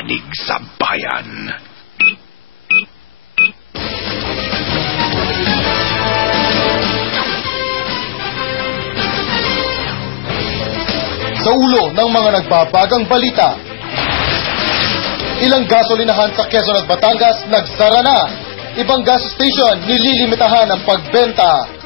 panig sa bayan. Sa ulo ng mga nagbabagang balita, ilang gasolinahan sa Quezon at Batangas nagsara na. Ibang gas station nililimitahan ang pagbenta.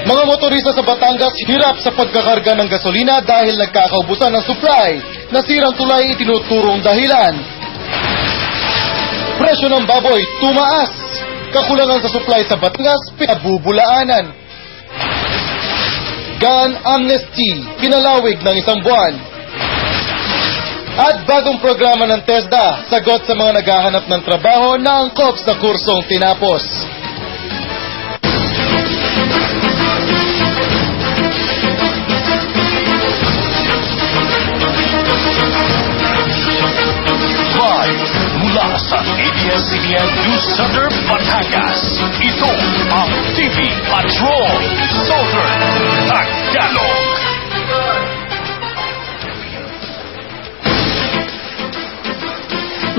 Mga motorista sa Batangas hirap sa pagkakarga ng gasolina dahil nagkakaubusan ng supply. Nasirang tulay itinuturong dahilan. Presyo ng baboy tumaas. Kakulangan sa supply sa Batangas pinabubulaanan. Gun amnesty, pinalawig ng isang buwan. At bagong programa ng TESDA, sagot sa mga naghahanap ng trabaho na angkop sa kursong tinapos. Live mula sa ABS-CBN News Center, Batangas. Ito ang TV Patrol Southern Tagalog.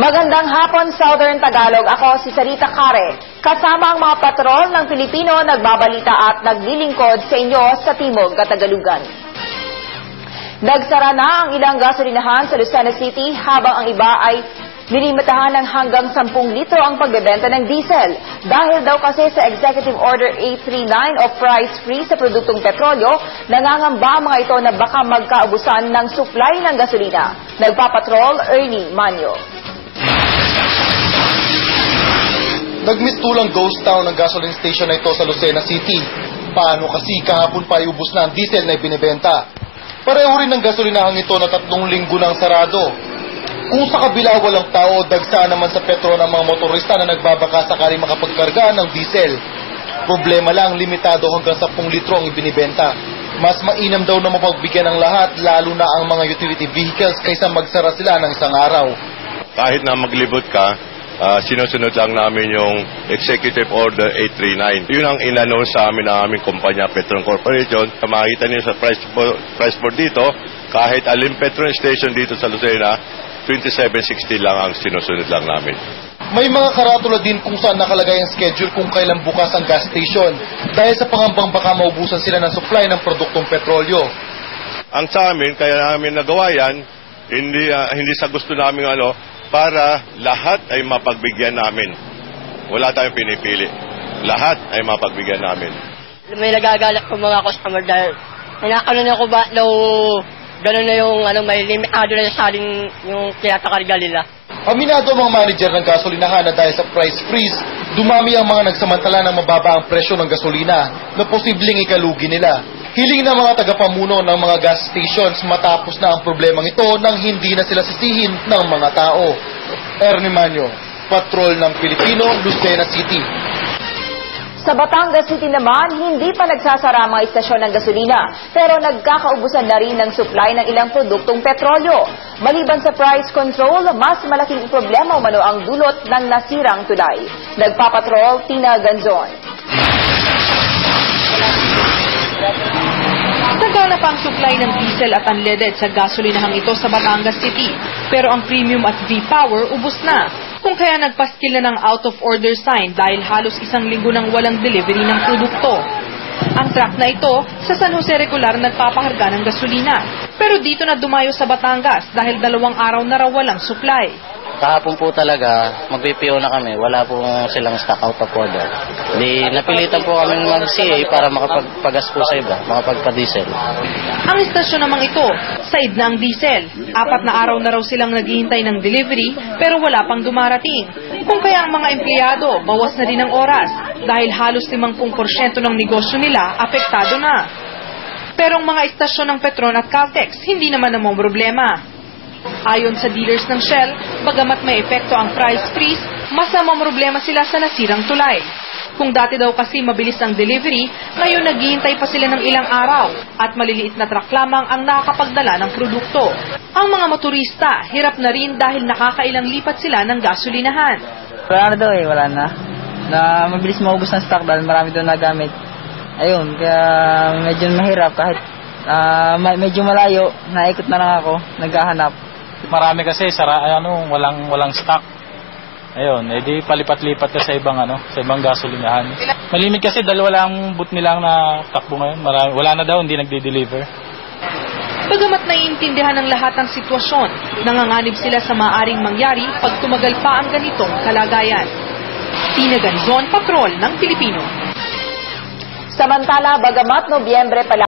Magandang hapon, Southern Tagalog. Ako si Sarita Care. Kasama ang mga patrol ng Pilipino nagbabalita at naglilingkod sa inyo sa Timog, Katagalugan. Nagsara na ang ilang gasolinahan sa Lucena City habang ang iba ay nilimitahan ng hanggang 10 litro ang pagbebenta ng diesel. Dahil daw kasi sa Executive Order 839 o price free sa produktong petrolyo, nangangamba mga ito na baka magkaubusan ng supply ng gasolina. Nagpapatrol, Ernie Manyo. Nagmistulang ghost town ang gasoline station na ito sa Lucena City. Paano kasi kahapon pa iubos na ang diesel na ibinibenta? Pareho rin ang gasolinahang ito na 3 linggo nang sarado. Kung sa kabila walang tao, dagsa naman sa petro ng mga motorista na nagbabaka sakaling makapagkarga ng diesel. Problema lang, limitado hanggang 10 litro ang ibinibenta. Mas mainam daw na mapagbigyan ng lahat, lalo na ang mga utility vehicles kaysa magsara sila ng isang araw. Kahit na maglibot ka, sinusunod lang namin yung Executive Order 839. Yun ang in-announce sa amin ng aming kumpanya Petron Corporation. Makikita niyo sa price board dito, kahit alin petrol station dito sa Lucena, 27.60 lang ang sinusunod lang namin. May mga karatula din kung saan nakalagay ang schedule kung kailan bukas ang gas station dahil sa pangambang baka maubusan sila ng supply ng produktong petrolyo. Ang sa amin, kaya namin nagawa yan, hindi sa gusto namin para lahat ay mapagbigyan namin. Wala tayong pinipili. Lahat ay mapagbigyan nagalak May nagagalak ko mga customer dahil nakakalan ako ba daw gano'n na yung may limitado na sa aling yung kinatakarga nila. Aminado ang mga manager ng gasolinahan na dahil sa price freeze, dumami ang mga nagsamantala ng mababa ang presyo ng gasolina na posibleng ikalugi nila. Hiling ng mga tagapamuno ng mga gas stations matapos na ang problemang ito nang hindi na sila sisihin ng mga tao. Ernie Manyo, Patrol ng Pilipino, Lucena City. Sa Batangas City naman, hindi pa nagsasara ang mga istasyon ng gasolina, pero nagkakaubusan na rin ng supply ng ilang produktong petrolyo. Maliban sa price control, mas malaking problema umano ang dulot ng nasirang tulay. Nagpapatrol, Tina Ganzon. Sagana pa ang supply ng diesel at unleaded sa gasolinahang ito sa Batangas City, pero ang premium at V-Power ubos na. Kung kaya nagpaskil na ng out-of-order sign dahil halos 1 linggo nang walang delivery ng produkto. Ang truck na ito sa San Jose regular nagpapaharga ng gasolina. Pero dito na dumayo sa Batangas dahil 2 araw na raw walang supply. Kahapon po talaga, mag-PPO na kami. Wala po silang stock out of order. Napilitan po kami mag-CA para makapagpagas po sa iba, makapagpa-diesel. Ang istasyon namang ito, said na ang diesel. 4 na araw na raw silang naghihintay ng delivery pero wala pang dumarating. Kung kaya ang mga empleyado, bawas na din ang oras dahil halos 50% ng negosyo nila apektado na. Pero ang mga istasyon ng Petron at Caltex, hindi naman namang problema. Ayon sa dealers ng Shell, bagamat may epekto ang price freeze, masamang problema sila sa nasirang tulay. Kung dati daw kasi mabilis ang delivery, ngayon naghihintay pa sila ng ilang araw at maliliit na truck lamang ang nakakapagdala ng produkto. Ang mga motorista, hirap na rin dahil nakakailang lipat sila ng gasolinahan. Wala na daw wala na. Mabilis maubos ng stock dahil marami daw nagamit. Ayun, kaya medyo mahirap kahit medyo malayo, naikot na lang ako, naghahanap. Marami kasi walang stock. Ayun, edi palipat-lipat ka sa ibang sa ibang gasolinahan. Malimit kasi dalawa lang boot nilang na takbo ngayon. Wala na daw, hindi nagde-deliver. Bagamat naiintindihan ng lahat ang sitwasyon, nanganganib sila sa maaaring mangyari pag tumagal pa ang ganitong kalagayan. Tina Ganzon, Patrol ng Pilipino. Samantala, bagamat Nobyembre pa